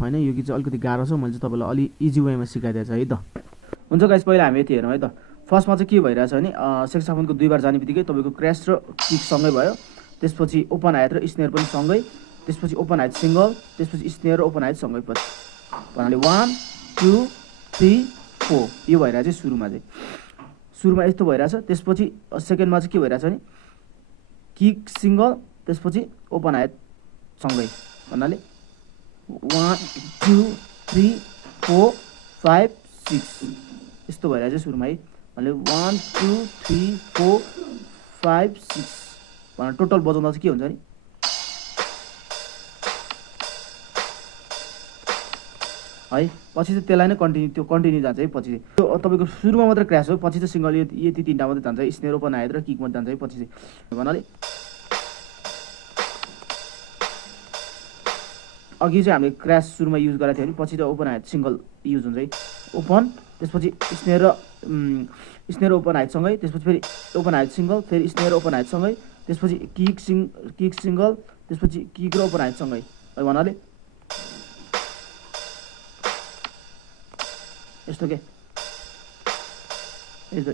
हैन यो गीत चाहिँ अलिकति गाह्रो छ मैले चाहिँ तपाईलाई अलि इजी वेमा सिकाइदिएको छु है त हुन्छ गाइस पहिला हामी यति हेरौँ है त फर्स्टमा चाहिँ के भइरहेछ भने सेक्सोफोनको दुई बार जाने बित्तिकै तपाईको क्र्यास र किक सँगै भयो त्यसपछि ओपन हाइट र स्नेयर पनि सँगै त्यसपछि ओपन हाइट सिंगल त्यसपछि स्नेयर र ओपन हाइट सँगै पछि भन्नाले 1 2 3 4 यो भइरहेछ सुरुमा यस्तो भइरहेछ त्यसपछि सेकेन्डमा चाहिँ के भइरहेछ भने किक सिंगल त्यसपछि ओपन हाइट सँगै भन्नाले 1 2 3 4 5 6 यस्तो भइरहेछ सुरुमा है भन्नाले 1 2 3 4 5 6 भनेर टोटल बजाउँदा चाहिँ के हुन्छ नि है पछि चाहिँ त्यसलाई नै कन्टिन्यू जान्छ है पछि त्यो तपाईको सुरुमा मात्र क्र्यास हो पछि चाहिँ सिंगल यति तीनटा मात्रै जान्छ स्नेयर ओपन हाइट र किक मात्रै जान्छ है पछि चाहिँ भन्नाले अघि चाहिँ हामीले क्र्यास सुरुमा युज गरेको थियो भने पछि त ओपन हाइट सिंगल युज हुन्छ है ओपन त्यसपछि स्नेयर ओपन हाइट सँगै त्यसपछि फेरि ओपन हाइट सिंगल फेरि स्नेयर ओपन हाइट सँगै त्यसपछि किक सिंगल त्यसपछि किक र ओपन हाइट सँगै है भन्नाले यस्तो के यस्तो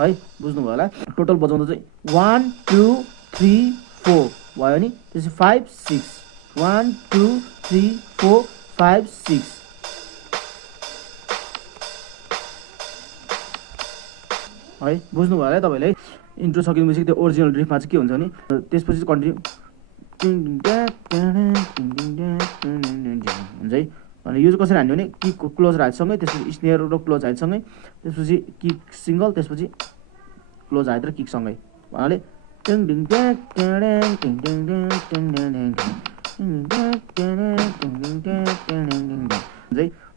है बुझ्नुभयो होला टोटल बजाउँदा चाहिँ 1 2 3 4 भयो नि त्यसपछि 5 6 1 2 3 4 5 6 है बुझ्नुभयो होला तपाईँले इन्ट्रो सकिएपछि त्यो ओरिजिनल ड्रिफमा चाहिँ के हुन्छ भने त्यसपछि कन्टिन्यू हुन्छ है अनि यो चाहिँ कसरी हान्यो भने किक क्लोज हाइटसँगै त्यसपछि स्नेयर र क्लोज हाइटसँगै त्यसपछि किक सिंगल त्यसपछि क्लोज हाइट र किक सँगै भन्नाले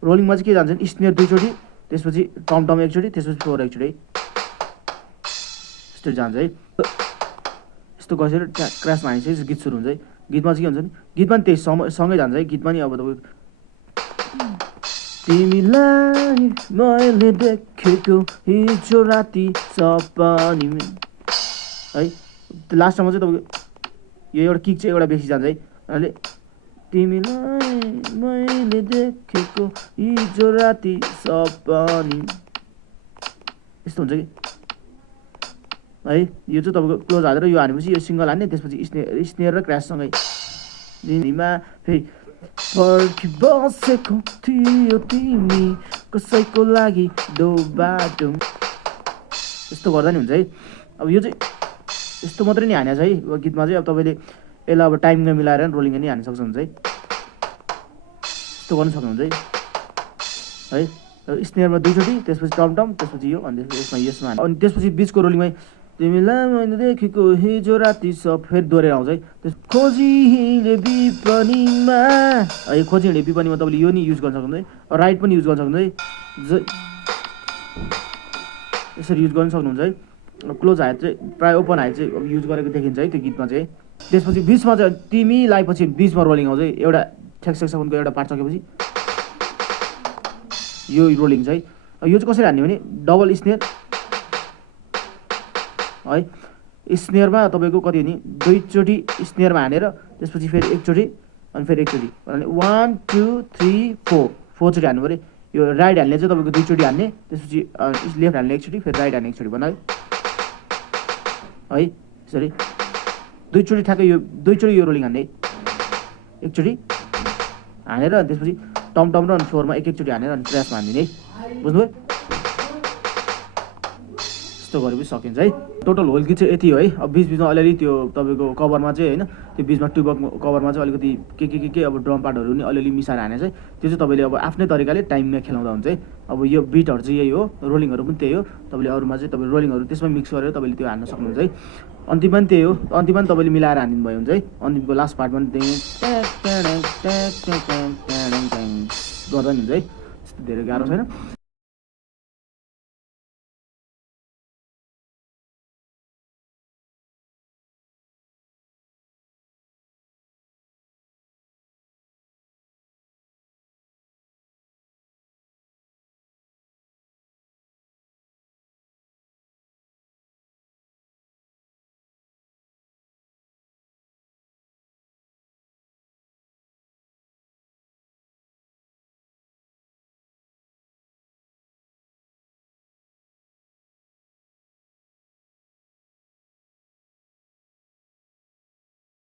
रोलिङमा चाहिँ के जान्छ भने स्नेयर दुईचोटि त्यसपछि टम एकचोटि त्यसपछि फ्लोर एकचोटि है यस्तो जान्छ है यस्तो गरेर क्र्यासमा हानिसकेपछि गीत सुरु हुन्छ है गीतमा चाहिँ के हुन्छ भने गीतमा पनि त्यही सँगै जान्छ है गीतमा नि अब तपाईँ तिमीलाई मैले देखेको हिजो राति सपनी है लास्टमा चाहिँ तपाईँको यो एउटा किक चाहिँ एउटा बेसी जान्छ है अहिले तिमीलाई मैले देखेको हिजो राति सपनी यस्तो हुन्छ कि है यो चाहिँ तपाईँको क्लोज हालेर यो हानेपछि यो सिंगल हान्ने त्यसपछि स्नेयर र क्र्याससँगै दिनमा फेरि पर्खिबसेको थियो तिमी कसैको लागि दो बाटो यस्तो गर्दा नि हुन्छ है अब यो चाहिँ यस्तो मात्रै नि हानेको छ है गीतमा चाहिँ अब तपाईँले यसलाई अब टाइममा मिलाएर रोलिङ नि हान्न सक्नुहुन्छ है यस्तो गर्नु सक्नुहुन्छ है स्नेयरमा दुईचोटि त्यसपछि टम त्यसपछि यो अनि यसमा अनि त्यसपछि बिचको रोलिङमै तिमीलाई मैले देखेको हिजो राति सब फेरि दोहोऱ्याएर आउँछ है त्यस खोजी हिँडे विपनीमा है खोजी हिँडे विपनीमा तपाईँले यो नि युज गर्न सक्नुहुन्छ है राइट पनि युज गर्न सक्नुहुन्छ है यसरी युज गर्न सक्नुहुन्छ है क्लोज हाइट चाहिँ प्रायः ओपन हाइट चाहिँ अब युज गरेको देखिन्छ है त्यो गीतमा चाहिँ त्यसपछि बिचमा चाहिँ तिमीलाई पछि बिचमा रोलिङ आउँछ है एउटा सेक्सोफोनको एउटा पार्ट सकेपछि यो रोलिङ चाहिँ यो चाहिँ कसरी हान्ने भने डबल स्नेयर है स्नेयरमा तपाईँको कति हो नि दुईचोटि स्नेयरमा हानेर त्यसपछि फेरि एकचोटि अनि फेरि एकचोटि भन्नाले 1 2 3 4 चोटि हान्नु पऱ्यो यो राइट हान्ने चाहिँ तपाईँको दुईचोटि हान्ने त्यसपछि लेफ्ट हान्ने एकचोटि फेरि राइट हान्ने एकचोटि भन्नाले है यसरी दुईचोटि ठ्याक्कै यो दुईचोटि यो रोलिङ हान्ने एकचोटि हानेर त्यसपछि टम र अनि फ्लोरमा एकचोटि हानेर अनि क्र्यासमा हानिदिने है बुझ्नुभयो यस्तो गरेपछि सकिन्छ है टोटल होल गीत चाहिँ यति हो है अब बिचमा अलिअलि त्यो तपाईँको कभरमा चाहिँ होइन त्यो बिचमा ट्युबक कभरमा चाहिँ अलिकति के अब ड्रम पार्टहरू नि अलिअलि मिसाएर हाने चाहिँ त्यो चाहिँ तपाईँले अब आफ्नै तरिकाले टाइममा खेलाउँदा हुन्छ है अब यो बिटहरू चाहिँ यही हो रोलिङहरू पनि त्यही हो तपाईँले अरूमा चाहिँ तपाईँले रोलिङहरू त्यसमा मिक्स गरेर तपाईँले त्यो हान्न सक्नुहुन्छ है अन्तिममा पनि त्यही हो अन्तिममा पनि तपाईँले मिलाएर हानिदिनु भयो हुन्छ है अन्तिमको लास्ट पार्टमा पनि त्यही गर्दा नि हुन्छ है त्यस्तो धेरै गाह्रो छैन